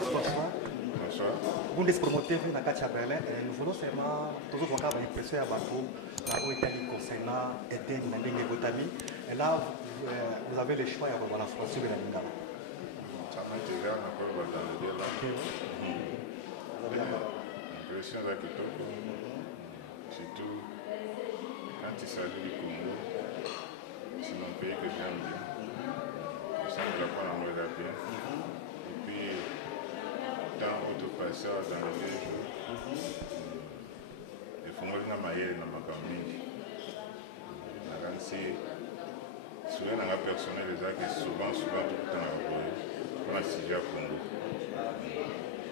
Bonsoir. Bonsoir. Vous êtes promoteur dans Katia Berlin. Nous voulons seulement toujours voir l'impression à Bakou, là où est concernant Eden Nandenge Botami. Et là, vous avez le choix de la France sur la Lingala. Ça m'intéresse encore dans le dire là. L'impression là que surtout quand il s'agit du Congo, c'est un pays que j'aime bien. Je sens que je prends l'amour bien. Et puis, dans votre passage, dans les livres, il faut que je m'aille dans ma famille. Souvent, dans la personnel, les gens qui souvent, tout le temps, on a signé à Congo.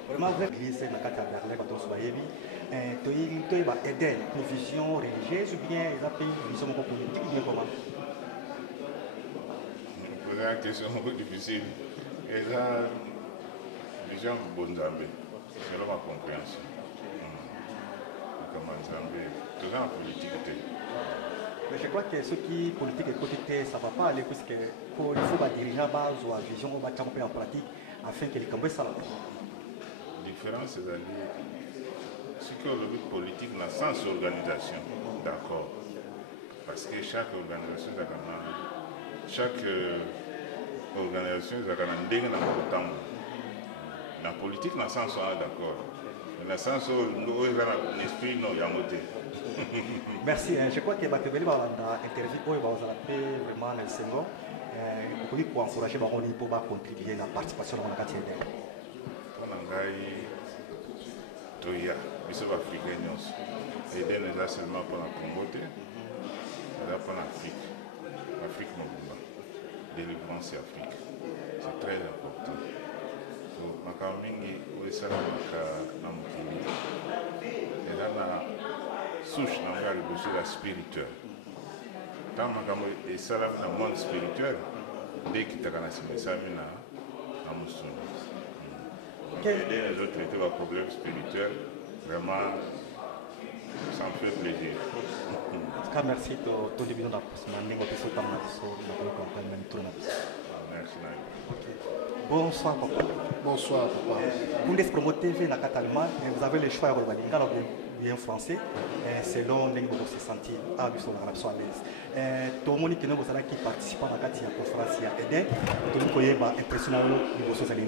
Vraiment, vous l'église dans Katia Berlin, quand on soit élu, tu as aidé une vision religieuse ou bien ils ont une vision politique ou bien comment? Vous posez une question un peu difficile. Et là, les gens bonnes Zambie, selon ma compréhension. Comment Zambie, tout ça en politique. Mais je crois que ce qui politique et politique, ça ne va pas aller puisque il faut diriger à base ou à vision, on va camper en pratique afin que les cambouis ça. La différence, c'est-à-dire, ce que le but politique n'a sans organisation, d'accord. Parce que chaque organisation, la politique n'a sans soi, d'accord. Dans le sens où nous avons un esprit, non, il y a un Merci. Je crois que Batebeli va interview vraiment le second pour encourager Baroni pour contribuer à la participation dans la quatrième. Pour l'engager, Toya, nous sommes africains. Aider les seulement pour la Communauté, mais pour l'Afrique. L'Afrique Mobimba. Délivrance et Afrique. C'est très important. Makamingi, où est-ce que souche dans le spirituel. Tant que ça dans le monde spirituel, dès que tu as ça, aider les autres traiter leurs problèmes spirituels, vraiment, ça me fait plaisir. En tout cas, merci pour ton début de la Merci. Bonsoir, papa. Bonsoir, papa. Vous êtes promoteur dans la Catalan, vous avez le choix de bien français, selon les mots de se sentir à l'Abysso à l'aise. Tout le monde qui participe à la conférence, il y a aidé, tout le monde qui est impressionné au niveau social.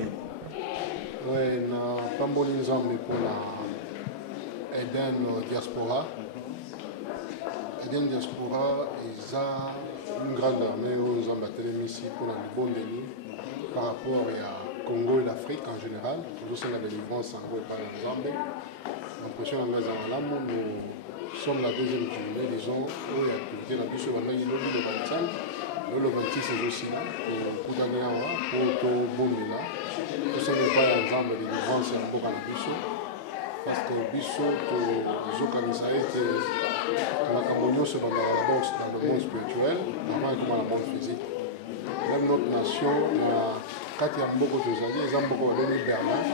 Oui, na Pamboli Nzambe pour la Eden Diaspora. Eden Diaspora est une grande armée où nous avons ici pour la bon délit par rapport à Congo et l'Afrique en général. Nous sommes la délivrance en gros par Nzambe. L'impression que nous sommes la deuxième journée, disons, où il y a activité dans le 26 c'est aussi là, pour Koudaniawa, pour Bombela. Tout ça n'est pas ensemble de délivrance en gros à la Bisso. Parce que Bisso, nous organisons la Camerounais dans le monde spirituel, avant comme dans le monde physique. Même notre nation, quand il y a beaucoup de années, ils ont beaucoup de Berlin.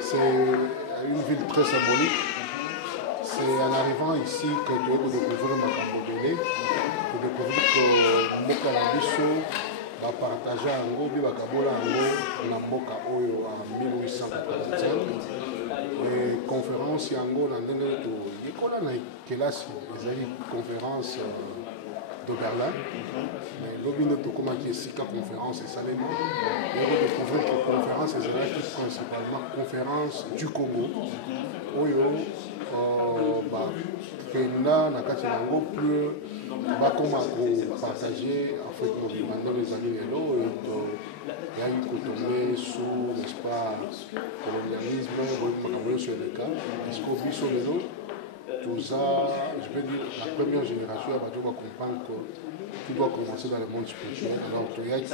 C'est une ville très symbolique. C'est en arrivant ici que tu as découvert ma Cambodélé, que découvrir que Moka la Bisso va partager en gros, puis va Kabola en gros, la Moka Oyo en 1885. Et conférence en gros, dans l'école, il y a une conférence de Berlin. Mais l'objet de comment qui est si conférence et ça les mots. Et on découvrir que la conférence est principalement conférence du Congo. Oyo. Penda na kati na ngo plus bakoma partager Afrique mobimba dans les années lelo et il y a eu kotomé sous n'est-ce pas colonialisme makambo sur le cas est-ce qu'au biso lelo tout ça je vais dire la première génération va comprendre que tu dois commencer dans le monde spirituel alors tu y a qui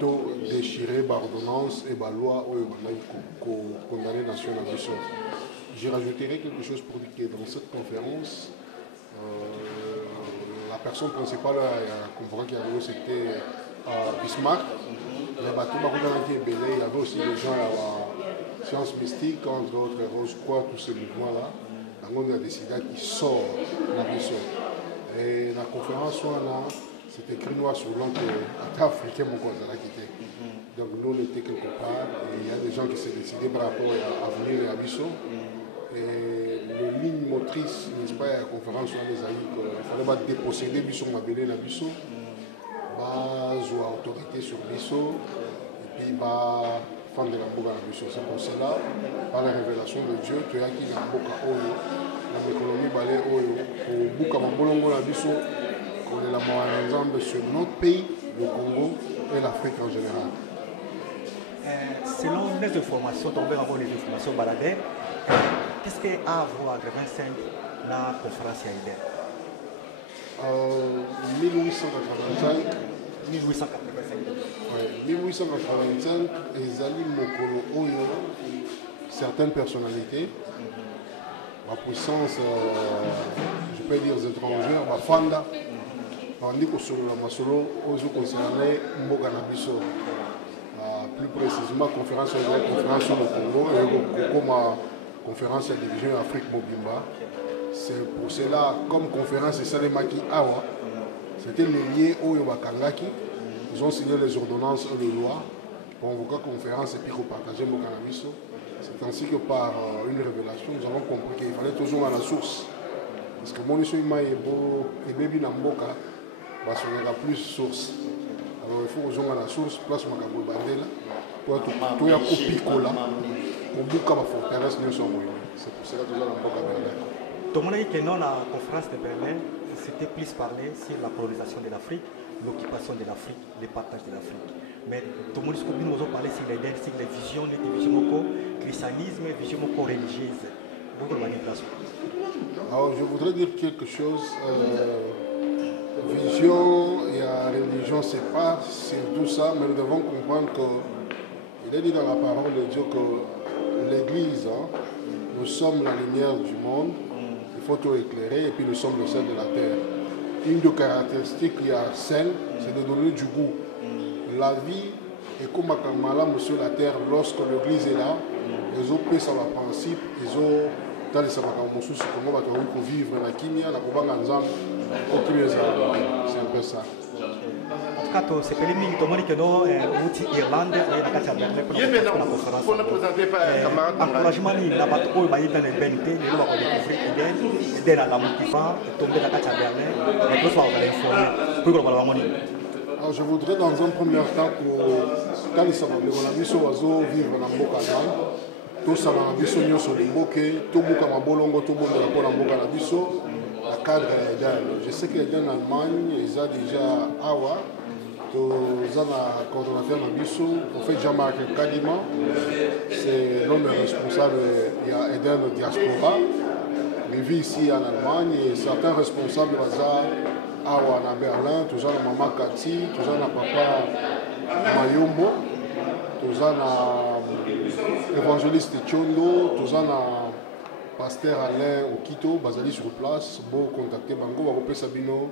pour déchirer l'ordonnance et la loi pour condamner la nation à mission. Je rajouterai quelque chose pour dire que dans cette conférence, la personne principale à la conférence qui a eu c'était Bismarck. Il y avait aussi des gens à la science mystique, entre autres, je crois, tous ces mouvements-là. On a décidé qu'ils sortent de la mission. Et la conférence, c'était écrit noir sur blanc que l'État africain, mon cousin, qui était. Donc nous, on était quelque part, et il y a des gens qui s'est décidé par rapport à venir à Bissau. Et le ligne motrice, n'est-ce pas, à la conférence sur les amis, il fallait déposséder Bissau, ma belle à Bissau, base ou autorité sur Bissau, et puis fan de la Mboka à Bissau. C'est pour cela, par la révélation de Dieu, tu as qui la Mboka Oyo, la économie balai Oyo, au Mboka Mambolongo à Bissau, qu'on est la moyenne ensemble sur notre pays, le Congo et l'Afrique en général. Selon les informations, tombées avant les informations baladées, qu'est-ce qu'il y a à voir à 25 la conférence à Iden 1885. 1885. Ezali Mokolo Oyo, certaines personnalités, ma puissance, je peux dire étrangères, ma fanda, on dit que sur la masolo, Oyo concerné Mboka na biso. Plus précisément, conférence sur le Congo et comme conférence de la division Afrique Mobimba. C'est pour cela, comme conférence de Salemaki Awa, c'était le lien au Yobakangaki. Ils ont signé les ordonnances et les lois pour convoquer conférence et puis pour partager mon cannabis. C'est ainsi que par une révélation, nous avons compris qu'il fallait toujours à la source. Parce que mon issue et baby Namboka, il y a plus source. Alors il faut rejoindre la source, place Makabo Bandela, pour tout y a copicola, pour boucler la forteresse, nous sommes moyens. C'est pour cela que nous allons à Berlin. Tout le monde dit que dans la conférence de Berlin, c'était plus parler sur la colonisation de l'Afrique, l'occupation de l'Afrique, le partage de l'Afrique. Mais tout le monde dit que nous allons parler sur les visions, les visions christianisme, les visions religieuses. Alors je voudrais dire quelque chose. Vision et la religion, c'est pas tout ça, mais nous devons comprendre qu'il est dit dans la parole de Dieu que l'Église, nous sommes la lumière du monde, il faut tout éclairer, et puis nous sommes le sel de la terre. Une des caractéristiques qu'il y a sel, c'est de donner du goût. La vie est comme un malade sur la terre, lorsque l'Église est là, ils ont pris sur le principe, ils ont dans les Sabakamosu, c'est comment on vit vivre la Kimia, la Kobanga Nzam. C'est un peu ça. En tout cas, c'est pas les mille que nous Irlande et la Berlin pour la conférence. Encouragement, la bataille dans les BNT, les gens vont découvrir Iden à la Moutifa, tomber la Berlin, et tout ça, on va l'informer. Alors, je voudrais dans un premier temps que quand les Sabakamosu vivre dans Mboka, tout ça dans la biso nyonso limboke, tout Mboka Mabolongo, tout le monde pour la Mboka na biso. Le cadre est là. Je sais qu'il y a en Allemagne, ils ont déjà Awa, ils ont un coordonnateur dans Bissau, on fait Jean-Marc Kadima, c'est l'homme responsable, il y a Eden de Diaspora, il vit ici en Allemagne, et certains responsables sont Awa à Berlin, tous ont Maman Kati, tous ont Papa Mayombo, tous ont évangéliste Tchondo, tous ont Pasteur Alain Okito, basali sur place, bon contacter Bango, va Sabino,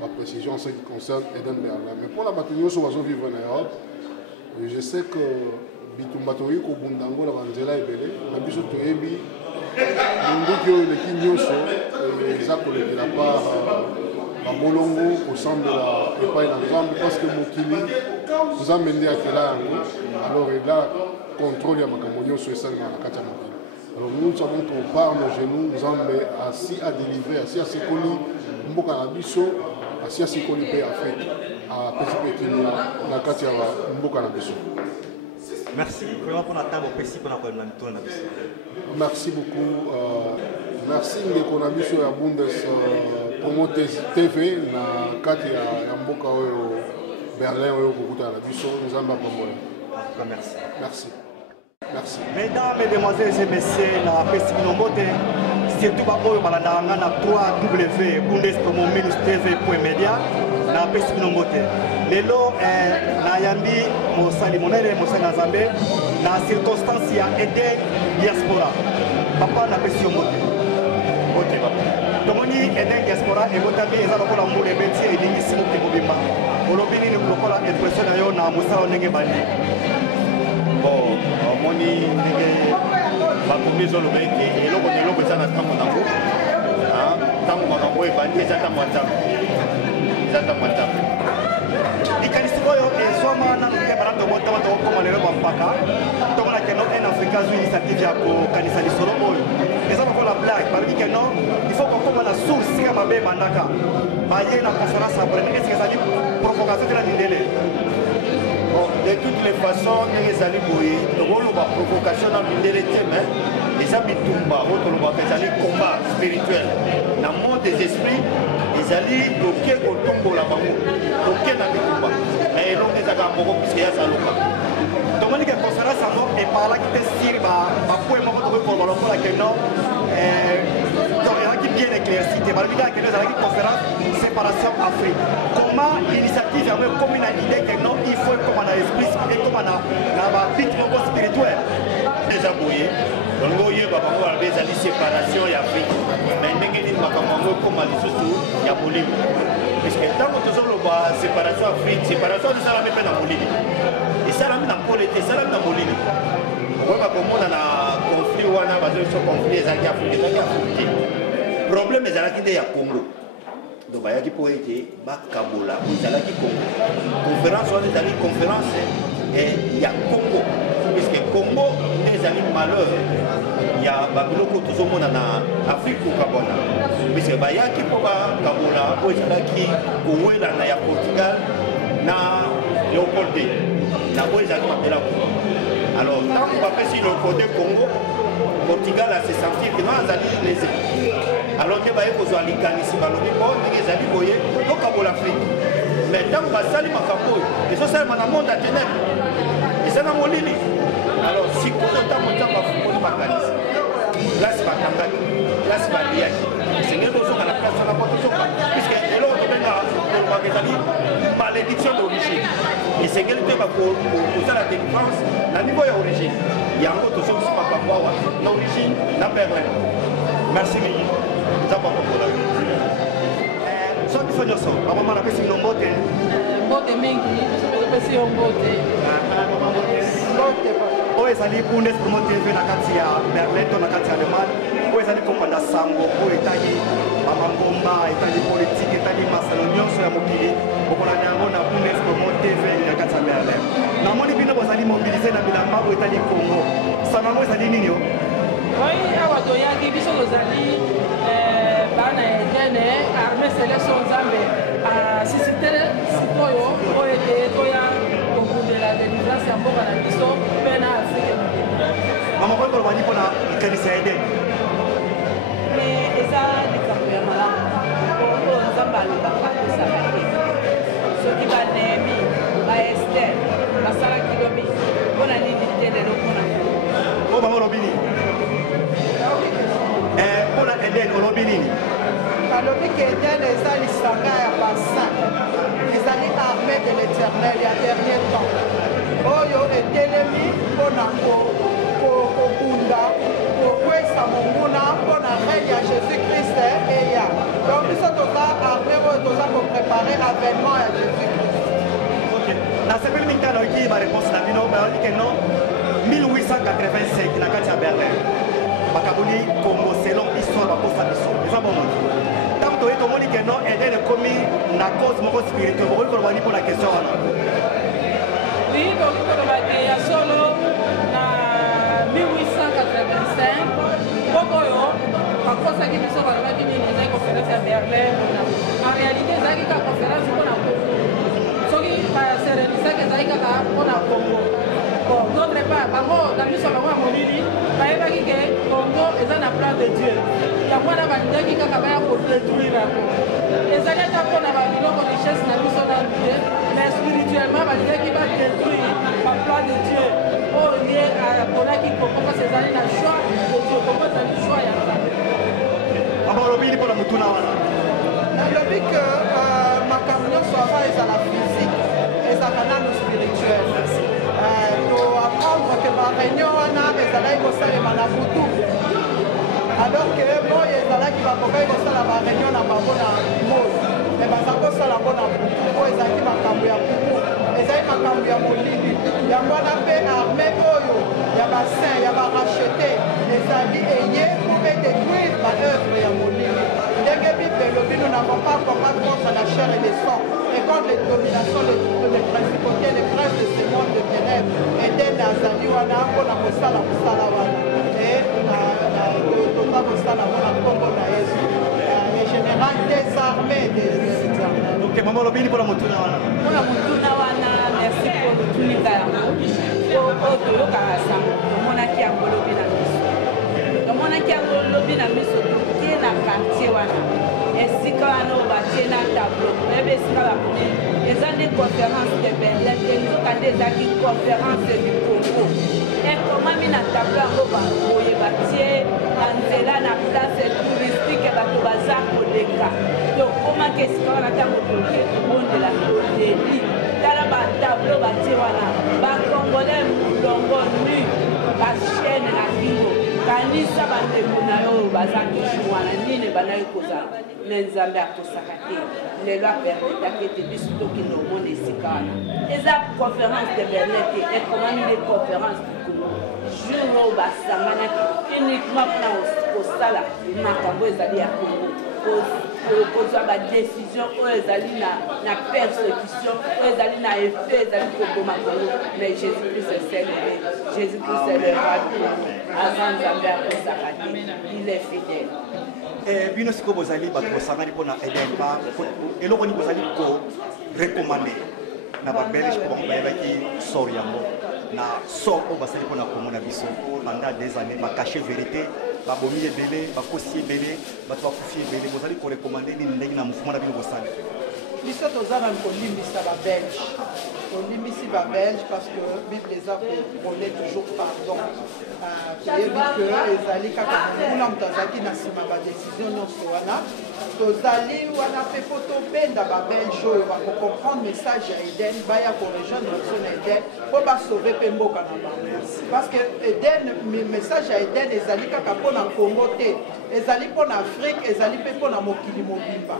ma précision en ce qui concerne Eden Berlin. Mais pour la bataille, nous allons vivre en Europe. Je sais que Bitumbatori, Kobundango, la Vanzela est belé, la Bissau Toyebi, Mungo, le Kinyoso, et Zako, de la part la Molongo, au centre de la Epaille d'ensemble, parce que Mokili, nous a mené à Kéla, alors il a contrôlé à Makamonio sur le à la Katamaki. Alors nous savons qu'on part nos genoux, nous sommes assis à délivrer, assis à Sekoli, Mboka na biso, assis à Sekoli Pays Afrique, à Petit la Katia Mboka na biso. Merci vraiment pour la table au Pessi pour la Biso. Merci beaucoup. Merci de Konabiso et à Bundes Promote TV, na Katia Mboka Berlin, Okukuta na biso, nous sommes à Merci. Merci. Merci. Mesdames, Mesdemoiselles et Messieurs, la Pessi Binombote, surtout Bakoyo Baladanga na 3w.bundespromo-tv.media, na Pessi Binombote. Lelo, na yambi Mosali Monere, Mosali Nazambe, na circonstance ya Eden Diaspora. Papa na Pessi Binombote. Bote papa. Tomoni Eden Diaspora et Botabi ezalokola mbule beti elingisi mo kebobimba. Olobini ni kulokola impression na yo na musala ndenge bandi. Bon, omoni ndenge bakomi ezolobeki eloko eza na ntango nango ntango nango ebandi eza ntango ya nzambe likanisi oyo ezwama nanu te bana tobota initiative ya kokanisa lisolo oyo eza lokola blague balobi ke non il faut kokoma na source sika mabe ebandaka baye na conférence après ndenge esika ezali provocation te na mindele. De toutes les façons, nous avons une provocation dans le mais les abitumba, les combats spirituels. Dans le monde des esprits, les alliés bloqués au tombeau là-bas, bloqués dans les combats. Mais ils ont des agambos puisqu'il y a ça là. Donc, la conférence est par là qui te sert à pouvoir me dire que non. Donc, il y a qui bien éclairci. Il y a une conférence séparation Afrique. Comment l'initiative a comme une idée que non, il faut comme on a l'esprit et comme on a la rythme spirituel. Déjà bouillé. Donc, il y a des séparation et Afrique. Mais il y a des gens comme les sous il y a Bolivie. Parce que tant que nous avons séparation Afrique, séparation de ça, on dans Bolivie. Et ça, on a politique, ça, on a Bolivie. On va comme on a un conflit, on a un conflit, les Africains. Le problème est qu'il y a Congo. Donc, il y a qui peut être Bakabola, il y a qui conférence, on a des conférences, et il y a Congo. Parce que Congo, des amis malheurs, il y a Babiloko, tout le monde en Afrique ou Kabona. Parce que il y a qui peut être Kabola, il y a qui peut être Portugal, na Léopold. Alors, tant qu'on va faire sur le côté Congo, Portugal a se senti que nous allons les aider. Alors, nous allons faire les Ghanissi, nous allons faire l'Afrique. Mais tant qu'on va faire les Macapos, et ça, c'est le monde à ténèbres. Et c'est dans mon ligne. Alors, si tout le temps, on va faire les Ghanissi, là, c'est pas Tangani, là, c'est pas Biaki. C'est une chose à la place de la protection. Puisque l'autre, on va faire une malédiction d'origine. Et c'est quelque chose pour la défense, au niveau de l'origine. Il y a encore tout ça qui se passe par l'origine, la perdre. Merci, Mimi. Ça va pas pour la vie. Soit tu fais le son, maman m'a rappelé si nous sommes Mbote mingi, pesi yo mbote. Oyo ezali bundes promo TV na kati ya Berlin to na kati ya Allemagne. Oyo ezali kopanda sango oyo etali bamangomba, etali politique, etali masano nyonso ya mokili. Okolanda yango na bundes promo TV na kati ya Berlin. Namoni bino bozali mobilize na bilamba oyo etali Congo. Sango yango ezali nini yo? Oui, awa toyaki biso tozali bana etene armée sélection nzambe asisitele sikoyo oyo ete toya kokundela délivrance ya mboka na biso mpe na afrique mama koyo koloba ndi mpona likanisa ya eden eza likambo ya malamu oyo nzambe alobaka esaka te soki banehemi baester basalaki lobi mpona nini te lelo mpona o mama olobi nini mpona eden olobi nini balobi ke eden eza lisanga ya basaint ezali armée de l'éternel ya dernier temps oyo etelemi mpona kokunda kokwesa monguna mpona reine ya jésus christ eya donc biso toza armée oyo toza koprépare avènement ya jésus christ. nasepeli mingi tala oki baréponse na bino bayoli ke non 1885 na kati ya berlin bakaboli congo selon histoire bakosa biso eza bomoni ntango toye tomoni ke non eden ekomi na cause moko spirituel bokoki koloba ni mpona question wana oui bokoki koloba ke ya solo na 1885 moko oyo bakosaki biso balobaki nini ezali conférence ya berlin en réalité ezalaki kaka conférence mpona congo soki baserenisaki ezalaki kaka mpona congo bon d'autre part bango na biso bango ya molili bayebaki ke congo eza na plan de dieu yango wana balingaki kaka baya kodétruire yango ezali ata mpona babiloko richesse na biso na te mais spirituellement balingaki badétruire baplan de dieu oyo ye aponaki congo parce ezali na choix de dieu congo ezali choix ya nzambe mama olobi nini mpona motuna wana nalobi ke makambo nyonso ava ezala physique ezalaka nano spirituel to apprendre ke baréunion wana ezalaki kosalema na butu alors ke boye ezalaki bakokaki kosala baréunion na bango na moi me baza kosala ngo na butu oyo ezalaki makambo ya butu ezali makambo ya molili yango wana mpe armé oyo ya basaint ya barachete ezali eye po mpe détruire baœuvre ya molili ndenge bible elobi nous n'avons pas combattre contre la chair et le sang et contre les dominations les principautés les princes de ce monde de ténèbres eden azali wana mpona kosala mosala wana Maman Lobini pour la motuna wana. Pour la motuna wana, merci pour le tunika yango. Pour tout karasa, mon aki yango lobi na miso. Mon aki yango lobi na miso qui est na quartier wana. Esika wana obatie na tableau. Ebe esika la pone. Les années conférences de Berlin, nous avons des conférences du Congo. Et comment mina tableau yango ba boye batie anzela na place touristique bato baza koleka. Donc comment qu'est-ce qu'on a tant de monde de la Toleli dans la tableau batie wana ba congolais mulongo nu ba chaîne na kingo kanisa bande munayo baza kishwana nini banayi koza nenzambe akosaka te lelo aperta ke te biso toki no monde esika wana eza conférence de Berlin te et comment une conférence jour où basangana uniquement pour kosala makambo ezali ya Congo kozwa badécision oyo ezali na persécution oyo ezali na effet ezali koboma Congo mais Jésus-Christ est célébré Jésus-Christ est le roi du Congo aza nzambe akosaka te il est fidèle. Bino siko bozali bato bosangani mpona Eden pa eloko nini bozali korekomande na babelge mpo bango bayebaki sor yango na sor oyo basali mpona komona biso pendant des années bakache vérité babomi ebele bakosi ebele bato bakufi ebele bozali korekomande nini ndenge na mouvement na bino bosali biso toza na kolimbisa babelge tolimbisi babelge parce que bible eza prône toujours pardon toyebi ke ezali kaka kuna moto azalaki na nsima badécision nyonso wana tozali wana mpe mpo tobenda babelge oyo bakocomprendre message ya Eden baya korejoindre biso na Eden mpo basauve mpe mboka na bango parce que Eden message ya Eden ezali kaka mpona Congo te ezali mpona Afrique ezali mpe mpona mokili mobimba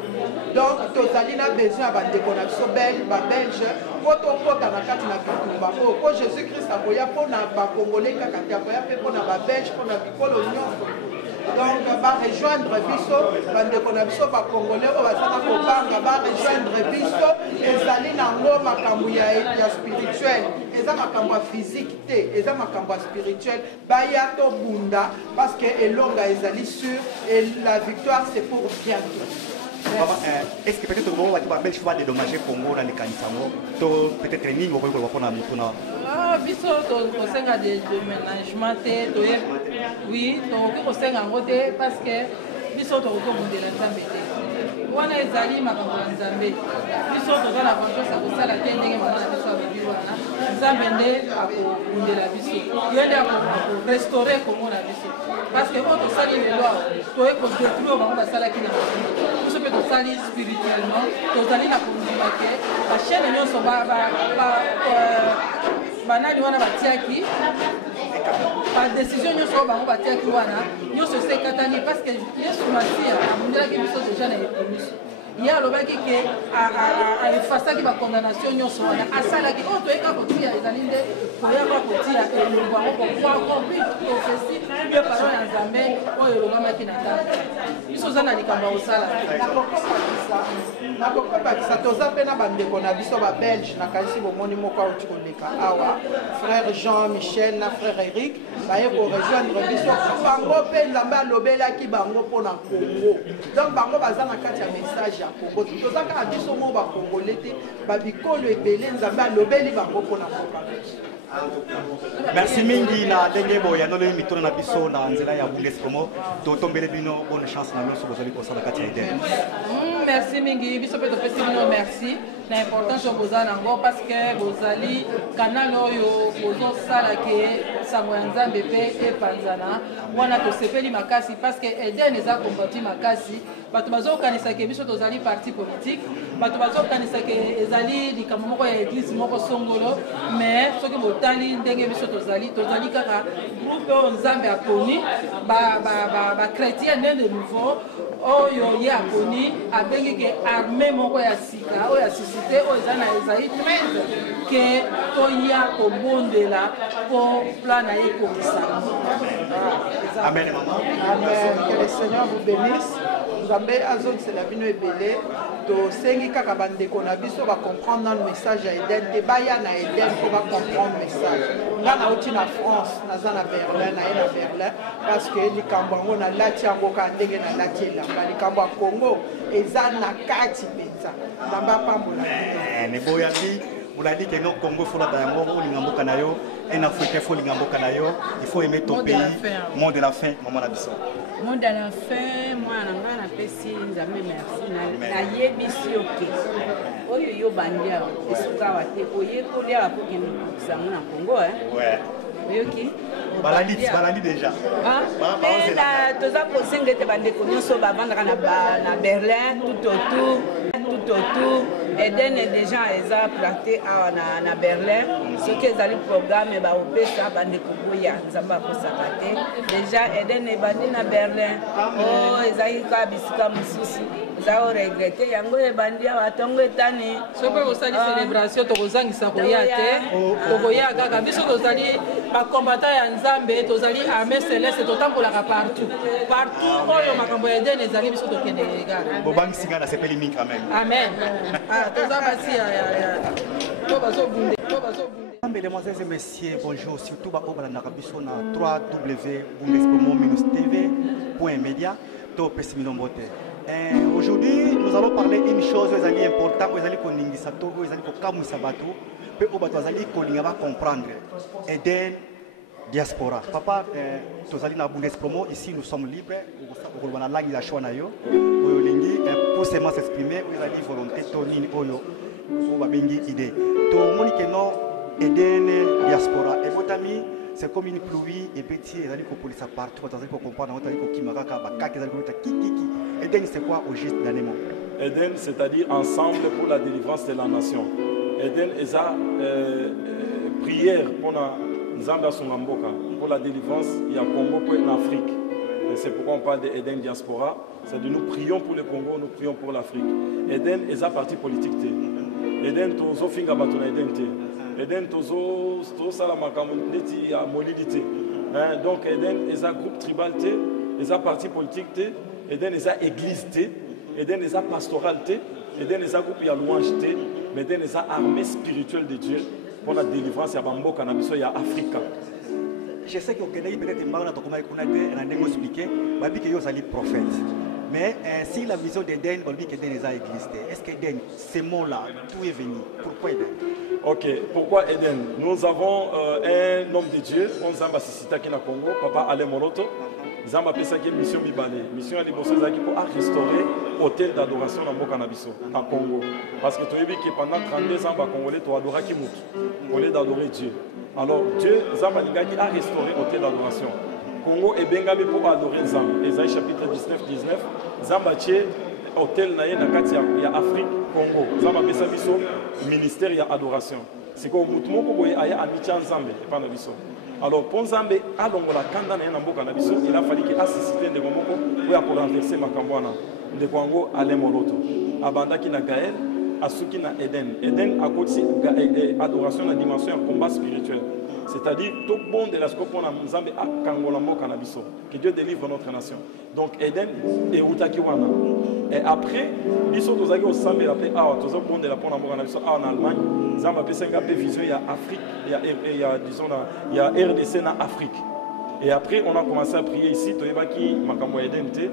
donc tozali na besoin ya bandeko na biso babelge mpo tokota na kati na bitumba oyo mpo Jésus Christ akoya mpona bakongole kaka te akoya mpe mpona babelge mpona bikolo nyonso donc barejoindre biso bandeko na biso bakongole oyo baza na kobanga barejoindre biso ezali nango makambo ya spirituel eza makambo ya physique te eza makambo ya spirituel baya tobunda parce que elonga ezali sûr et la victoire c'est pour bientôt. Est-ce que peut-être que tu vas bien dédommager Congo dans les canisango peut-être ni au Congo pour na mutuna biso to senga de déménagement te to oui to senga ngote parce que biso to ko mundela nzambe te wana ezali makambo ya nzambe biso to na confiance akosala te ndenge mwana biso abebi wana nzambe nde akobundela biso yende akorestaurer Congo na biso parce que oyo tosali lelo toye kodétruire bango basalaki na biso mpe tosali spirituellement tozali na kondima ke bachaine nyonso banani wana batiaki badécision nyonso oyo bango batiaki wana nyonso esekatani parce que yesu masiya amundelaki biso deja na ekulusu ye alobaki ke efasaki bakondamnation nyonso wana asalaki oyo toyeka kotia ezali nde koyaka kotia elongo yango kokompli profesi mpe parole ya nzambe oyo elongamaki na ntango biso oza na likambo ya kosala nakokobakisa toza mpe na bandeko na biso babelge nakanisi bomoni moko auti koleka awa frère Jean Michel na frère Eric baye korejoindre biso bango mpe nzambe alobelaki bango mpona Congo donc bango baza na kati ya message ya Congo toza kaka biso mo bakongole te babikolo ebele nzambe alobeli bango mpona mboka. Merci mingi na ndenge boya ndole mitona na biso na nzela ya bungeskomo totombele bino bonne chance na nyonso bozali kosala kati ya Eden. Merci mingi biso pe topesi bino merci na importance oyo bozala nango parce que bozali canal oyo bozosala ke sango ya nzambe mpe epanzana wana tosepeli makasi parce que Eden eza kombati makasi bato bazokanisa ke biso tozali parti politique bato bazokanisa ke ezali likambo moko ya église moko songolo mais soki botali ndenge biso tozali kaka groupe oyo nzambe aponi bachrétien nde de nouveau oyo ye aponi abengi ke armée moko ya sika oyo asisite oyo eza na Esaïe 13 ke toya kobondela mpo plan na ye komisama. Amen, maman. Amen. Que le Seigneur vous bénisse. nzambe azonisela bino ebele tosengi kaka bandeko na biso bacomprendre na message ya eden te baya na eden mpo bacomprendre message nga nauti na France naza na Berlin naye na Berlin parce que likambo yango nalati yango kaka ndenge nalati elamba likambo ya Congo eza na kati mpenza nzambe apambola neboyaki Bouladi que non Congo faut la d'amour ou l'ingamboka na yo, un Africain faut l'ingamboka na yo, il faut aimer ton pays. Monde de la fin, maman la biso. Monde de la fin, moi na pesi nzambe merci na yebisi oke. Oyo yo bandia, esuka wate oye kolia ko kende kusango na Congo Ouais. Oyoki balandi déjà. Ah, toza kosenga te bandeko nyonso bavandaka na Berlin tout autour. Eden déjà eza planté na Berlin. Ce qui est le programme ba opesa bandeko boya nzamba kosaka te. Déjà Eden ebandi na Berlin. Oh ezali ka bisika mususu. Za o regretter yango ebandi atongo etani. Sope osali célébration tokozangisa koya te. Tokoya kaka biso tozali ba combattant ya nzambe tozali armée céleste totambolaka partout. Partout oyo makambo ya Eden ezali biso tokende regard. Bobangi singa na sepeli mingi amen. Amen. Mesdemoiselles et messieurs, bonjour. Surtout à www.bundespromo-tv.media. Aujourd'hui, nous allons parler d'une chose importante. Vous allez comprendre. Eden diaspora. Papa, tous allez dans Bundespromo. Ici, nous sommes libres. Pour seulement s'exprimer, vous avez volonté tonine oyo ou babengi idée. To moni que non Eden diaspora. Et votre ami, c'est comme une pluie et petit, ils allaient pour ça partout. Vous allez comprendre, vous allez kimaka bakaki, vous allez kiki. Eden c'est quoi au juste d'un mot? Eden, c'est-à-dire ensemble pour la délivrance de la nation. Eden est à prière pour Nzamba Sungamboka pour la délivrance il y a Congo pour l'Afrique. C'est pourquoi on parle d'Eden diaspora. C'est-à-dire nous prions pour le Congo, nous prions pour l'Afrique. Eden est un parti politique. Eden tozo finga batona Eden te. Eden tozo salamaka neti ya molidité. Donc Eden est un groupe tribal te, est un parti politique te, Eden est une église te, Eden est un pastoral te, Eden est un groupe ya louange te, mais Eden est une armée spirituelle de Dieu pour la délivrance ya bamboka na biso ya Afrique. Je sais que peut-être expliqué, prophète. Mais si la vision d'Eden, on dit qu'Eden a existé. Est-ce qu'Eden, ces mots-là, tout est venu? Pourquoi Eden? Ok, pourquoi Eden? Nous avons un homme de Dieu, on s'en va à Congo, Papa Alain Moroto. Nous avons appelé ça une mission Bibane. Mission à l'Ibosso pour restaurer l'hôtel d'adoration dans Mokanabiso, à Congo. Parce que tu as vu que pendant 32 ans, les Congolais, tu as adoré Kimut, au lieu d'adorer Dieu. Alors Dieu, Zambalingaki a restauré l'hôtel d'adoration. Congo et Bengami pour adorer Zam. Esaïe chapitre 19, Zambaché, hôtel naïe na kati ya Afrique, Congo. Zambapé sa biso, ministère ya adoration. C'est comme Moutoumou Koboye aya amitia Nzambe, et pas na biso. Alors pour Nzambe, à l'ongola kanda na mboka na biso, il a fallu qu'il assiste de Momoko pour renverser Makambwana. De Congo à Lemoroto. Abandaki na Gaël, Asuki na Eden. Eden a côté adoration na dimension de combat spirituel. C'est-à-dire tout bon de la scope on a Nzambe a Kangolambo Kanabiso. Que Dieu délivre notre nation. Donc Eden et Utakiwana. Et après, biso tozaki au Sambe la paix ah tozo bon de la pona Mbo Kanabiso en Allemagne. Nzambe a fait 5 vision il y a Afrique, il y a disons il y a RDC na Afrique. Et après on a commencé à prier ici toyebaki makambo Eden te.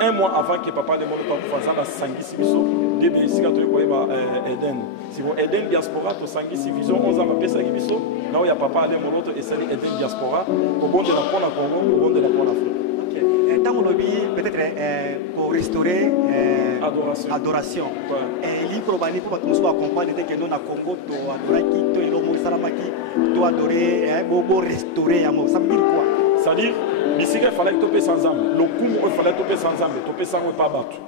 Un mois avant que papa de mon papa fasse la Sangisi Biso, début si quand tu Eden. Si vous Eden diaspora, tu Sangisi Vision, 11 ans après Sangibiso, là où il y a papa de mon et c'est Eden diaspora, au bon de la Pôle à Congo, au bon de la Pôle Afrique. Tant qu'on peut-être pour restaurer adoration. Et l'Ibro Bani pour que nous soyons accompagnés dès que nous à Congo, tu adorer qui, tu Elomo Salamaki, tu adorer, pour restaurer, ça veut dire quoi? C'est-à-dire, ici il fallait toper sans âme. Le coup, il fallait toper sans âme, toper sans pas battu.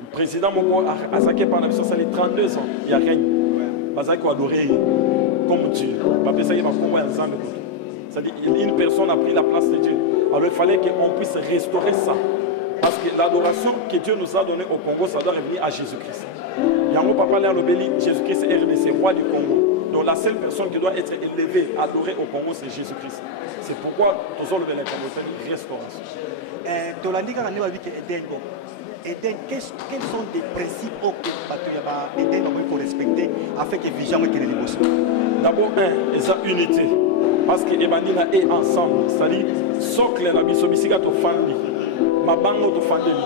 Le président Moko a saqué par la mission, ça fait 32 ans, il y a rien. Parce qu'il a adoré comme Dieu. Papa, ça y est, c'est-à-dire, une personne a pris la place de Dieu. Alors il fallait qu'on puisse restaurer ça. Parce que l'adoration que Dieu nous a donnée au Congo, ça doit revenir à Jésus-Christ. Yango Papa Léa Lobeli, Jésus-Christ est RDC, roi du Congo. Donc la seule personne qui doit être élevée, adorée au Congo, c'est Jésus-Christ. C'est pourquoi nous avons levé la restauration. Eden, quels sont des principes que Eden va respecter afin que Vision et que les d'abord, c'est unité. Parce que Ebanina est ensemble. C'est-à-dire, socle la bisobisiga to famille. Mabango to famille.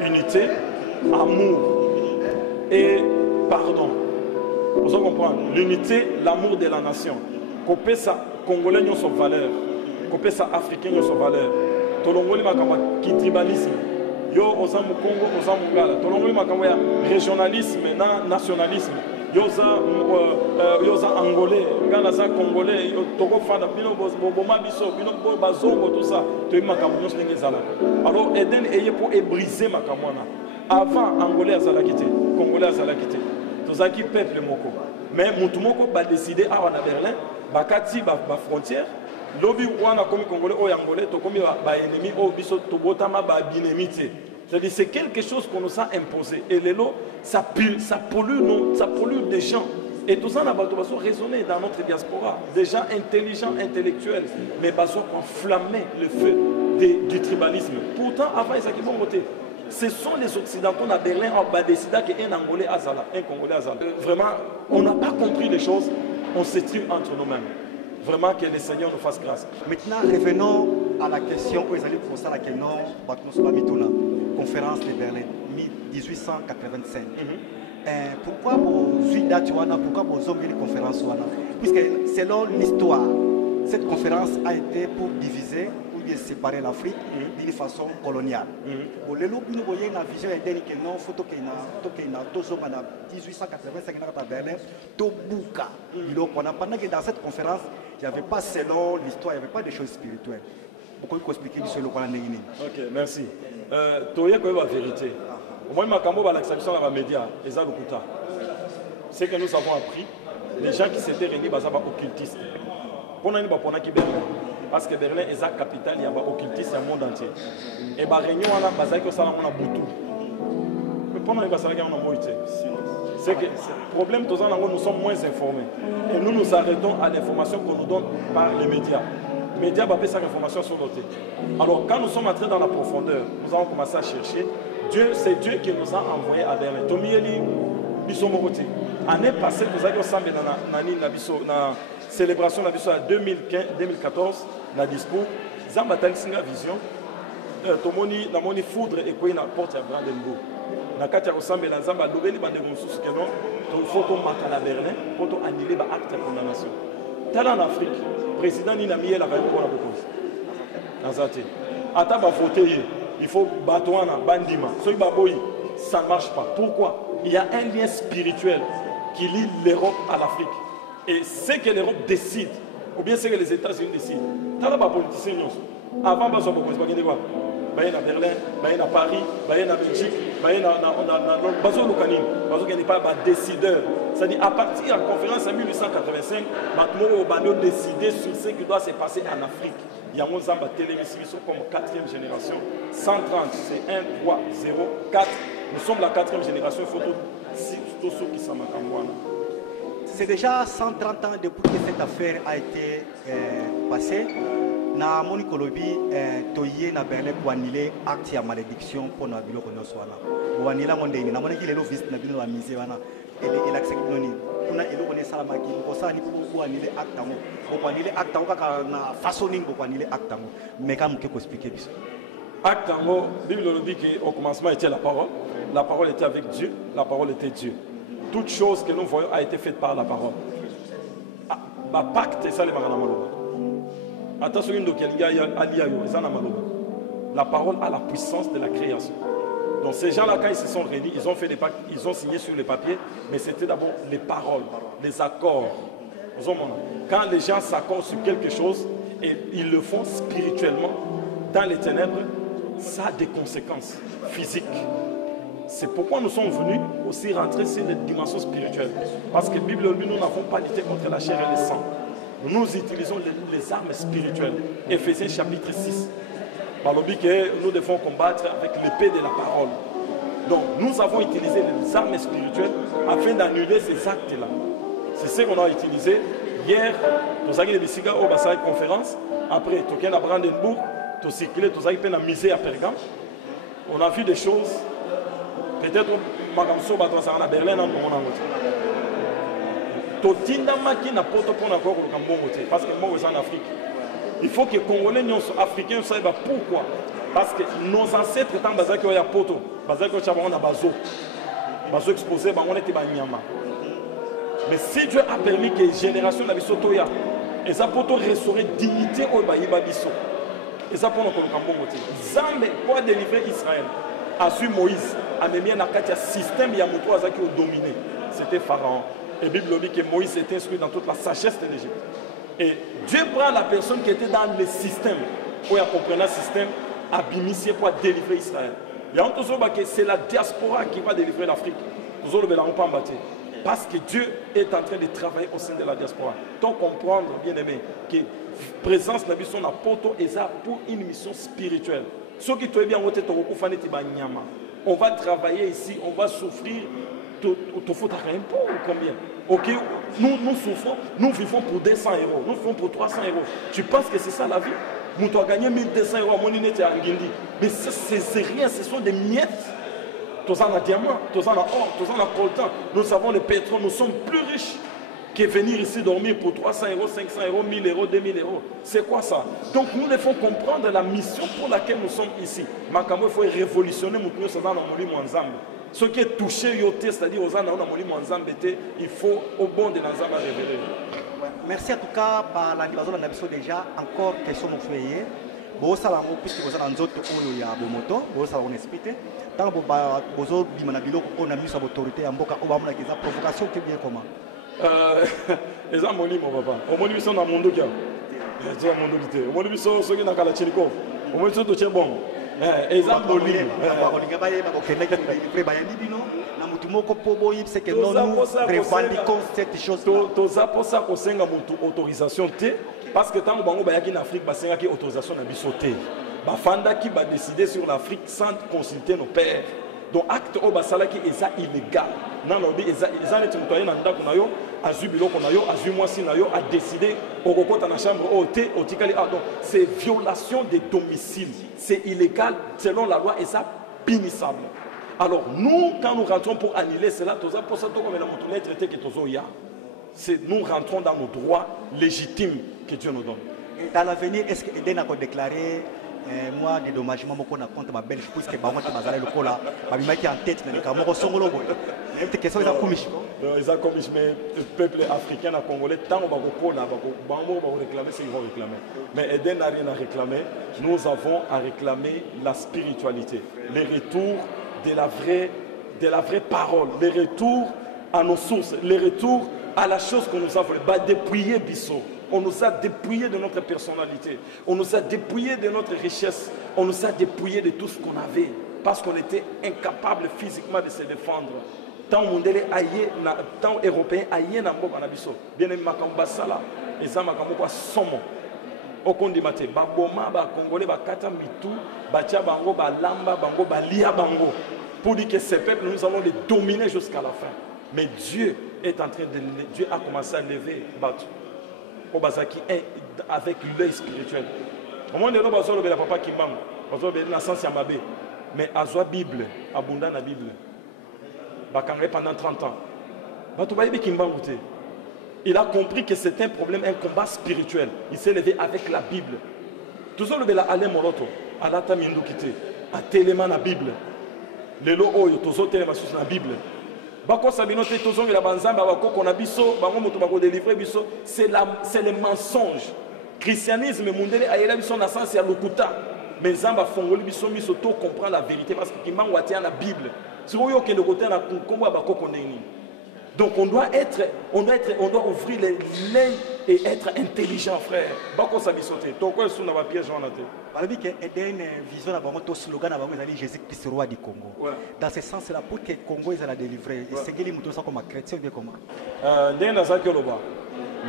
Unité, amour et pardon. Vous comprenez? L'unité, l'amour de la nation. Copé ça, Congolais ont son valeur. Copé ça, Africains ont son valeur. Tolongoli makamba qui tribalisme. Yo osamu Congo, osamu Ngala. Tolongoli makamba régionalisme, nationalisme. Yoza angolais, Ngala za congolais, Togo fanda, bino boma biso, bino bazongo tout ça. Tu makambo nyos ndenge zala. Alors Eden eye pour briser makamwana. Avant angolais azala kité, congolais azala kité. Tozaki peuple moko. Mais mutu moko ba décider à na Berlin, bakati ba frontière. Lobi wana komi congolais o angolais to komi ba ennemi o biso to botama ba binemité. C'est-à-dire c'est quelque chose qu'on nous a imposé et les lots ça pollue des gens et tout ça n'a pas raisonné dans notre diaspora, des gens intelligents, intellectuels, mais pas enflammer le feu du tribalisme. Pourtant avant ils ont voté. Ce sont les Occidentaux à Berlin en bas décidé qu'un Angolais Azala, un Congolais Azala. Vraiment, on n'a pas compris les choses, on s'étrie entre nous-mêmes. Vraiment que le Seigneur nous fasse grâce. Maintenant, revenons à la question où ils allaient pour ça, laquelle non, conférence de Berlin, 1885. Pourquoi vous suivez pourquoi vous avez une conférence? Puisque selon l'histoire, cette conférence a été pour diviser ou bien séparer l'Afrique d'une façon coloniale. Nous voyons la vision et que non, il faut que 1885 à Berlin, Tobuka. Pendant que dans cette conférence, il n'y avait pas, selon l'histoire, il n'y avait pas de choses spirituelles. Pourquoi vous expliquer sur le Coran? Ok, merci. Tu as la vérité. Moi, je vais l'exception dans les médias, les Alukuta. Ce que nous avons appris, les gens qui s'étaient réunis, ils étaient occultistes. Parce que Berlin est la capitale, il y a des occultistes dans le monde entier. Et les réunions, c'est que le problème, nous sommes moins informés. Et nous nous arrêtons à l'information qu'on nous donne par les médias. Les médias vont faire cette information sur notre. Alors, quand nous sommes entrés dans la profondeur, nous avons commencé à chercher. C'est Dieu qui nous a envoyés à Berlin. L'année passée, nous avions ensemble dans la célébration de la 2014, la discours. Nous avons une vision. Nous avons une foudre et nous avons porte à Brandenburg. Nous avons ensemble dans la il faut qu'on marque à Berlin pour annuler l'acte de condamnation. Tel en Afrique, le président Nina Miel a fait pour la cause. Dans la tête. Attends, voter. Il faut batouana, bandima. Ça ne marche pas. Pourquoi? Il y a un lien spirituel qui lie l'Europe à l'Afrique. Et ce que l'Europe décide, ou bien ce que les États-Unis décident, t'as pas politicien. Avant, on a Berlin, à Paris, à Belgique, pas décideur. C'est-à-dire à partir de la conférence en 1885, on a décidé sur ce qui doit se passer en Afrique. Il y a un télévision comme 4e génération. 130, c'est 1, 3, 0, 4. Nous sommes la 4e génération. Il faut tout ce qui s'en C'est déjà 130 ans depuis que cette affaire a été passée. Na moni kolobi toye na Berlin pour annuler acte de malédiction pour na bilo kono swana. Pour annuler monde ni na moni ki lelo vist na bilo mise wana. Et l'accepte noni. On a elo kone salama ki ko sa ni pour annuler acte ngo. Pour annuler acte ngo ka na façonning pour annuler acte ngo. Mais quand on peut expliquer biso. Acte ngo, Bible nous dit qu'au commencement était la parole. La parole était avec Dieu, la parole était Dieu. Toute chose que nous voyons a été faite par la parole. Ba pacte c'est ça les marana maloba. Attention, la parole a la puissance de la création. Donc ces gens-là, quand ils se sont réunis, ils ont fait des pactes, ils ont signé sur les papiers, mais c'était d'abord les paroles, les accords. Quand les gens s'accordent sur quelque chose et ils le font spirituellement, dans les ténèbres, ça a des conséquences physiques. C'est pourquoi nous sommes venus aussi rentrer sur les dimensions spirituelles. Parce que la Bible, nous n'avons pas lutté contre la chair et le sang. Nous utilisons les armes spirituelles. Éphésiens chapitre 6. Nous devons combattre avec l'épée de la parole. Donc nous avons utilisé les armes spirituelles afin d'annuler ces actes-là. C'est ce qu'on a utilisé. Hier, nous avons eu une conférence. Après, nous avons à Brandenburg, nous avons circulé, nous avons misé à Pergame. On a vu des choses peut-être makamso batosaka na Berlin na mbongo nango te totindamaki na poto mpona kokoluka mbongo te parce que mbongo eza en Afrique. Il faut que Congolais nyonso africains soyeba pourquoi. Parce que nos ancêtres tant bazaki oya poto bazaki oya bango na bazo exposé bango neti banyama. Mais si Dieu a permis que génération na biso toya et ça poto restaurer dignité oyo bayiba biso et ça mpona koluka mbongo te Nzambe pour délivrer Israël a su Moïse amemi na kati ya système ya moto azaki odominer c'était Pharaon. Et Bible dit que Moïse s'est instruit dans toute la sagesse de l'Égypte. Et Dieu prend la personne qui était dans le système, pour comprendre le système, abimissier pour délivrer Israël. Il y a toujours que c'est la diaspora qui va délivrer l'Afrique. Parce que Dieu est en train de travailler au sein de la diaspora. Donc comprendre, bien aimé, que la présence de la mission à Poto est pour une mission spirituelle. Ceux qui sont bien, on va travailler ici, on va souffrir. Il faut combien? Ok, nous souffrons, nous vivons pour 200 €, nous vivons pour 300 €. Tu penses que c'est ça la vie? Nous avons gagné 1200 € à mon unité à Nguindi. Mais c'est rien, ce sont des miettes. Tous en a diamant, tous en a or, tous en a coltan. Nous avons le pétrole, nous sommes plus riches que venir ici dormir pour 300 €, 500 €, 1000 €, 2000 €. C'est quoi ça? Donc nous devons comprendre la mission pour laquelle nous sommes ici. Makamo, il faut révolutionner mon pays dans le monde ensemble. Ce qui est touché, c'est-à-dire aux gens il faut au bon de Nzamba révéler. Merci en tout cas par la livraison de la déjà. Encore question au foyer. Bon, ça va, puisque vous avez un autre il y a des motos, bon, ça va on expliquer. Tant que vous avez on a mis sur l'autorité en boca, on va avoir des provocations qui bien comment. Les gens mon papa. Au moins ils sont dans le monde qui a. Ils sont dans le monde qui est. Au moins ils sont ceux qui n'ont qu'à la Tchénikov. Au moins ils sont tous bon. Exemple c'est que nous revendiquons cette chose. Autorisation parce que tant que bango bayaki en Afrique basengaki autorisation na bisoté. Bafanda qui va décider sur l'Afrique sans consulter nos pères. Donc acte au basalaki eza illégal. Non non eza net mtoye na ndako na yo azu biloko na yo azu mwasi na yo a décidé au kokota na chambre oté otikali donc c'est violation des domiciles. C'est illégal selon la loi et ça punissable. Alors nous quand nous rentrons pour annuler cela toza pour ça comme la moto traité que tozo ya. C'est nous rentrons dans nos droits légitimes que Dieu nous donne. Et dans l'avenir est-ce que Eden a déclaré moi dédommagement beaucoup na compte ma belge puisque bango te bazala lokola babimaki en tête na kamoko songolo boy même question eza komish non eza komish mais le peuple africain na congolais tant on va kopona bango va réclamer ce qu'ils vont réclamer mais Eden n'a rien à réclamer. Nous avons à réclamer la spiritualité, le retour de la vraie parole, le retour à nos sources, le retour à la chose qu'on nous a voulu dépouiller Bissot. On nous a dépouillé de notre personnalité. On nous a dépouillé de notre richesse. On nous a dépouillé de tout ce qu'on avait. Parce qu'on était incapable physiquement de se défendre. Tant mondial aïe, tant européen aïe na mboka na biso. Bien aimé makamba sala. Eza makambo kwa somo. Okondi mate ba boma ba congolais ba kata mitu ba tia bango ba lamba bango ba lia bango. Pour dire que ces peuples nous allons les dominer jusqu'à la fin. Mais Dieu est en train de Dieu a commencé à lever Batu. Obazaki est avec l'œil spirituel. Au moment de l'eau, bazo le papa qui m'aime, bazo le naissance ya mabe, mais azwa Bible, abondant la Bible. Bakangé pendant 30 ans. Bato bayebi ki mbangouté. Il a compris que c'est un problème, un combat spirituel. Il s'est levé avec la Bible. Toujours le bela ale moroto, alata mindu kité, a téléma la Bible. Le lo oyo tozo téléma sur la Bible. C'est le mensonge. Christianisme, mais Zamba Fongoli biso miso to comprend la vérité parce que Kimang watia la Bible. Donc on doit ouvrir l'œil et être intelligent, frère. Bako sa bisoté. To quoi sous na piège en até. Balobi que Eden vision na bango to slogan na bango ezali Jésus Christ roi du Congo. Ouais. Dans ce sens là pour que Congo ils la délivrer, et segeli muto ça comme chrétien bien comment.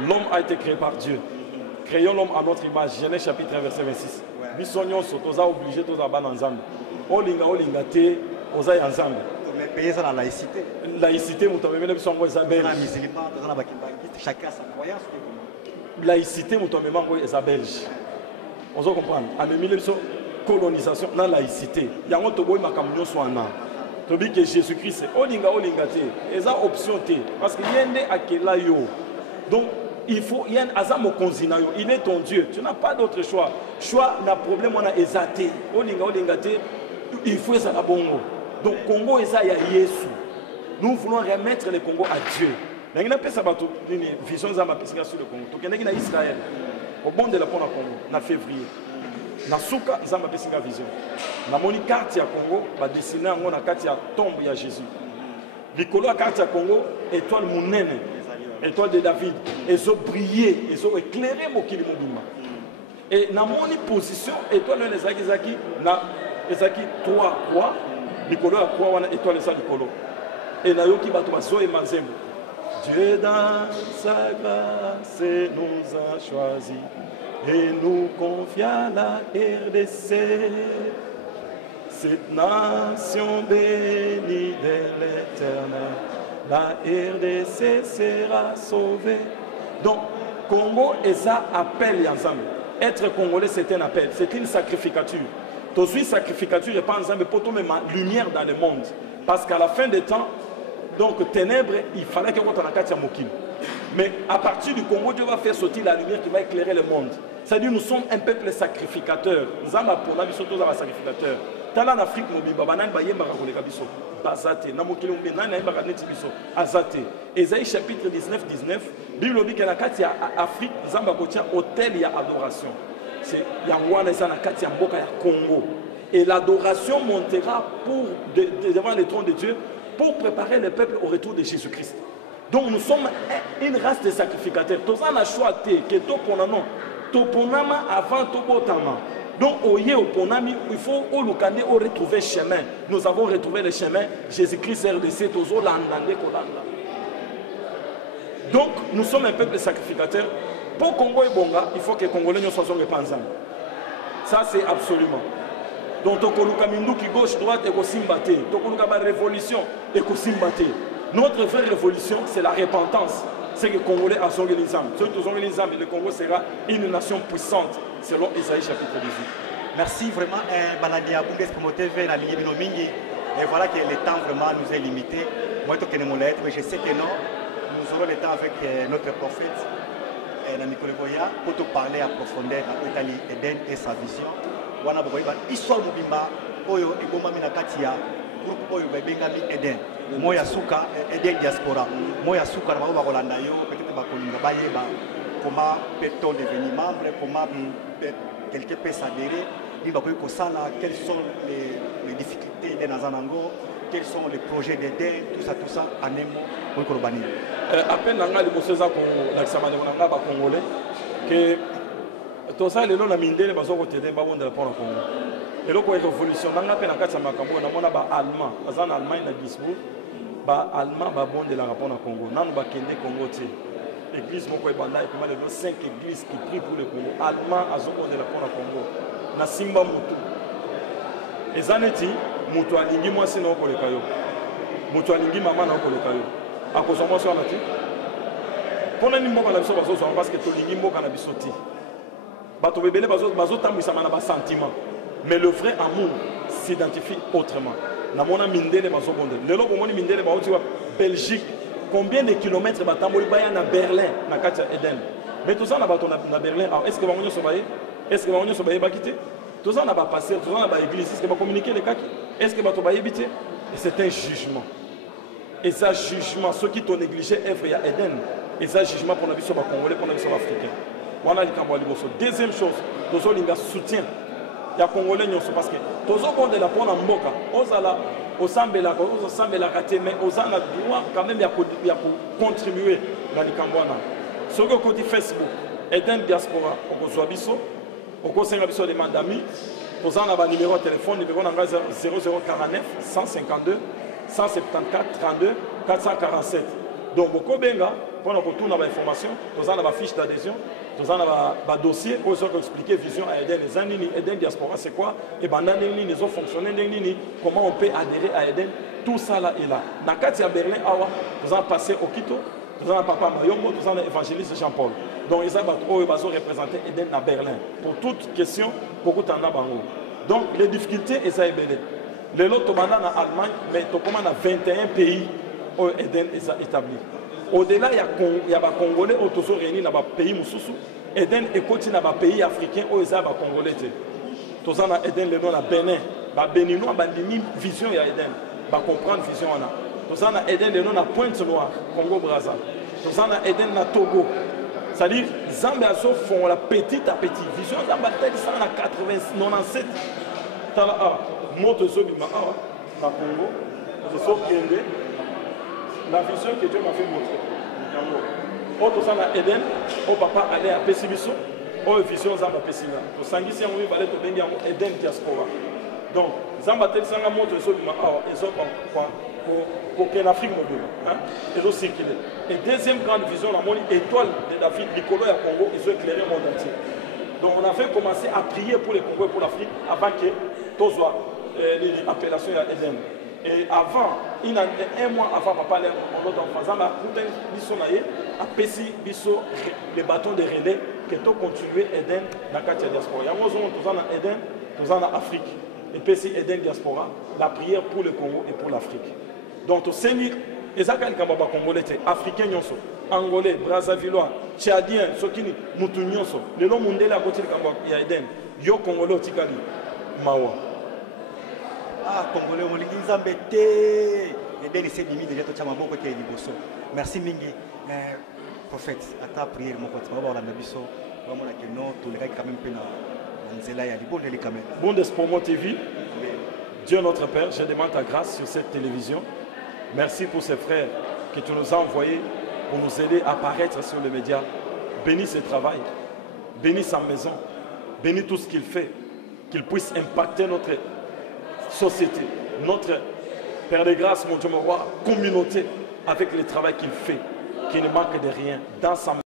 L'homme a été créé par Dieu. Créons l'homme à notre image. Genèse chapitre 1 verset 26. Bisognon sotoza obligé toza ban ensemble. Olinga te oza ensemble. Mais payer ça la laïcité. Laïcité mutomeme na biso ngo Isabelle. Na musulman toza na bakimba chacun sa croyance. Laïcité mutomeme ngo Isabelle. On doit comprendre. À la colonisation, la laïcité. Il y a un autre makambo swana. Tobi que Jésus-Christ c'est olinga te. Eza option te parce que yende akela yo. Donc il faut y a un azam au konzina yo. Il est ton Dieu. Tu n'as pas d'autre choix. Choix n'a problème on a ezaté. Olinga te. Il faut ça la bongo. Donc Congo eza ya Yesu. Nous voulons remettre le Congo à Dieu. Nous avons une vision sur le Congo. Nous sommes en Israël. Au bon de la Congo, en février. Dans Souka, nous avons une vision. Nous avons une carte du Congo, nous avons dessiné une carte de la tombe de Jésus. L'école de la carte du Congo, étoile Mounene, étoile de David. Ils ont brillé, ils ont éclairé mon Kili Mobima. Et dans mon position, étoile de Zaki, Ezaki 3 croix, l'école de la croix, étoile de l'école. Et Nayoki Batoazo et Mazembo. Dieu dans sa grâce nous a choisis et nous confia la RDC. Cette nation bénie de l'Éternel, la RDC sera sauvée. Donc, Congo est ça appel ensemble. Être congolais, c'est un appel, c'est une sacrificature. Tous une sacrificature et pas ensemble pour tomber ma lumière dans le monde. Parce qu'à la fin des temps, donc, ténèbres, il fallait que votre nakati mokim. Mais à partir du Congo, Dieu va faire sortir la lumière qui va éclairer le monde. C'est-à-dire, nous sommes un peuple sacrificateur. Nous sommes pour la mission tous les sacrificateurs. Dans l'Afrique, nous sommes Ésaïe chapitre 19, Bible dit que la Katia Afrique, nous sommes hôtel et adoration. C'est Yangwana et Congo. Et l'adoration montera devant le trône de Dieu pour préparer le peuple au retour de Jésus-Christ. Donc nous sommes une race de sacrificateurs. Tous on a choisi que tout ponano, tout ponama avant tout botama. Donc il faut au Lukande retrouver le chemin. Nous avons retrouvé le chemin. Jésus-Christ RDC tous landandé kolanda. Donc nous sommes un peuple sacrificateur. Pour Congo et Bonga, il faut que les Congolais ne soient pas ensemble. Ça c'est absolument. Donc, tokoluka minduki gauche droite et kosimbate. Tokoluka ba révolution et kosimbate. Notre vraie révolution, c'est la repentance. C'est que les Congolais ont son organisme. Ceux qui ont organisme, le Congo sera une nation puissante, selon Isaïe chapitre 18. Merci vraiment, Banadia Bundes Promotévé, la Ligue Binomingi. Et voilà que le temps vraiment nous est limité. Moi, je sais que non, nous aurons le temps avec notre prophète, Nicolas Boya, pour te parler à profondeur de l'Italie, Eden et sa vision. Wana bokoiba histoire mobimba oyo egomami na kati ya groupe oyo bengami Eden moya suka Eden diaspora moya suka na ba kolanda yo peut-être ba kolinga bayeba comment peut-on devenir membre, comment quelqu'un peut s'adhérer, ni ba ko sala, quelles sont les difficultés de Nazanango, quels sont les projets d'Eden, tout ça en un mot pour Korobani. À peine nga liboso za ko lakisama nga ba congolais que tout ça, les gens qui ont été en Congo. Et donc, la révolution, dans la Allemand, en Allemagne, à Duisbourg, les Allemands ont de la rapport au Congo. Nous avons Congo. L'église, il y a 5 églises qui prient pour le Congo. Les Allemands ont de la rapport au Congo. Nous avons Simba Moutou. Et ça, Moutou a lingui moi sinon pour le Kayo. Moutou a lingui maman pour le Kayo. À cause de moi, sur la tête. Pour nous, nous avons parce que tout le monde a bisoti. Mais le vrai amour s'identifie autrement. Belgique, combien de kilomètres à Berlin, mais tout ça, on a Berlin. Est-ce que est-ce que on va quitter? Tout ça, on va passer, tout ça, on va église. Est-ce que va communiquer les cas? Est-ce que va éviter? Et c'est un jugement. Et ça, jugement, ceux qui t'ont négligé, il y a Eden. Et ça, jugement pour la vie sur les Congolais, pour la vie sur l'Africain. Deuxième chose, nous avons un soutien. Il y a Congolais parce que tous les de la pona mboka, aux sambela raté, mais aux ana droit quand même il y a contribuer dans les Cambouana. Sur le côté Facebook, Eden Diaspora, au Zoabiso, au conseil de Mandami, aux ana ba numéro de téléphone, numéro 0049 152 174 32 447. Donc, au Kobenga, pour nous retourner à l'information, nous avons la fiche d'adhésion, nous avons un dossier pour expliquer vision à Eden. Eden Diaspora, c'est quoi? Et les autres fonctionnaires, comment on peut adhérer à Eden. Tout ça là est là. Dans le cas de Berlin, nous avons passé au Quito, nous avons Papa Mayombo, nous avons l'évangéliste Jean-Paul. Donc, ils ont représenté Eden à Berlin. Pour toute question, beaucoup de temps. Donc, les difficultés, ils ont été. Les lots en Allemagne, mais tu commences à 21 pays où Eden est établi. Au-delà, il y a des Congolais qui sont réunis dans les pays Moussoussou. Eden est côté dans les pays africains où ils ont des Congolais. Tout ça, Eden, le nom de Bénin. Les Béninois ont une vision de Eden. Ils comprennent la vision. Tout ça, Eden, le nom de Pointe-Noire, Congo-Brazza. Tout ça, Eden, le Togo. C'est-à-dire, les Zambiasos font la petite à petit. Vision Zambatel, ça en 97. Monte ce bima na Congo, je sors Kende, la vision que Dieu m'a fait montrer. Autre ça na Eden, au papa allait à Pessibiso, au vision Zamba Pessina. Au Sangisi on va aller to bengi Eden diaspora. Donc Zambatel sanga monte ce bima ils ont pour que l'Afrique mobile, ils ont circulé. Et deuxième grande vision, la monnaie étoile de David, Nicolo et Congo, ils ont éclairé le monde entier. Donc on a fait commencer à prier pour les Congos et pour l'Afrique avant que tout soit l'appellation à Eden. Et avant, un mois avant, papa, on a fait les bâtons de relais que tout continuer Eden dans la diaspora. Il y a un Eden, nous en Afrique. Et puis si Eden diaspora, la prière pour le Congo et pour l'Afrique. Donc, c'est les Congolais, Africains, Angolais, Brazzavillois, Tchadiens, Sokini, Moutounions, les noms mondiaux à côté de Eden, Yo Congolais, Tikali, Mawa. Ah, Congolais, on les a embêtés. Eden, c'est Mimi, déjà, tu as un bon côté de Bosso. Merci, Mingi. Prophète, à ta prière, mon côté, on va voir la Nabiso, on va voir que non, tous les gars, quand même, Bon d'Espoir TV, Dieu notre Père, je demande ta grâce sur cette télévision. Merci pour ces frères que tu nous as envoyés pour nous aider à apparaître sur les médias. Bénis ce travail, bénis sa maison, bénis tout ce qu'il fait, qu'il puisse impacter notre société, notre Père de grâce, mon Dieu, mon roi, communauté avec le travail qu'il fait, qu'il ne manque de rien dans sa maison.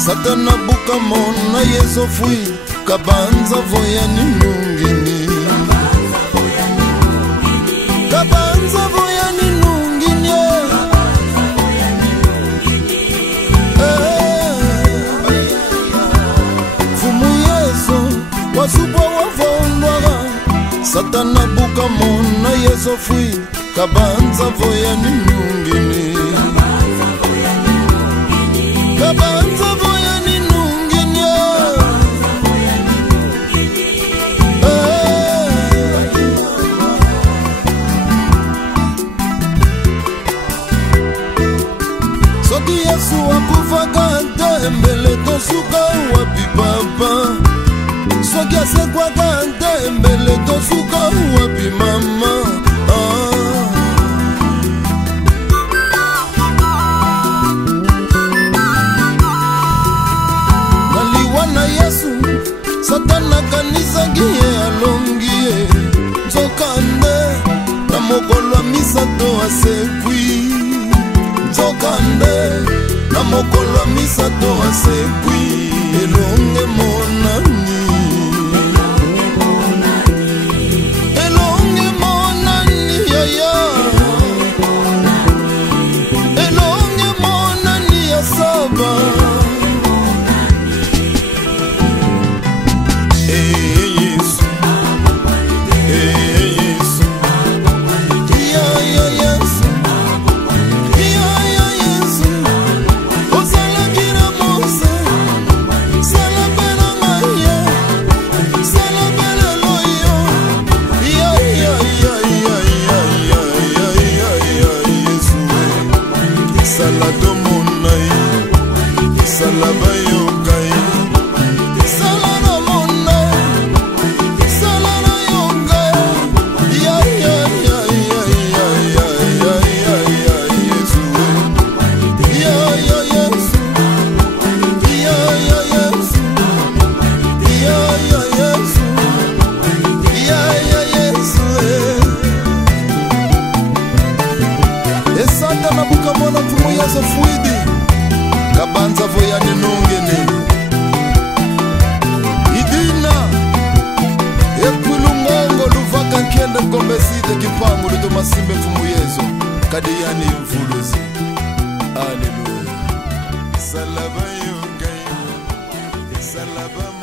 Satana buka mona yeso fui kabanza voya ni nungini kabanza voya ni nungini fumu yeso wasubwa wavondwaga Satana buka mona yeso fui kabanza voya ni nungini kabanza voya ni nungini Yesu akufaka te mbele tosuka wapi papa soki asekwaka te mbele tosuka wapi mama Naliwa na Yesu Satana kanisaki ye alongi ye Nzokande na mokolo ya misato asekwi Nzokande na mokolo ya misato asekwi Elonge monani Elonge monani yaya Elonge monani ya saba Kabanza voyane nongene Idina Ekulungongo luvaka nkende kombeside kipangu Luto masimbe fumuyezo Kadiyani mfuluzi Alleluia Salaba yokai Salaba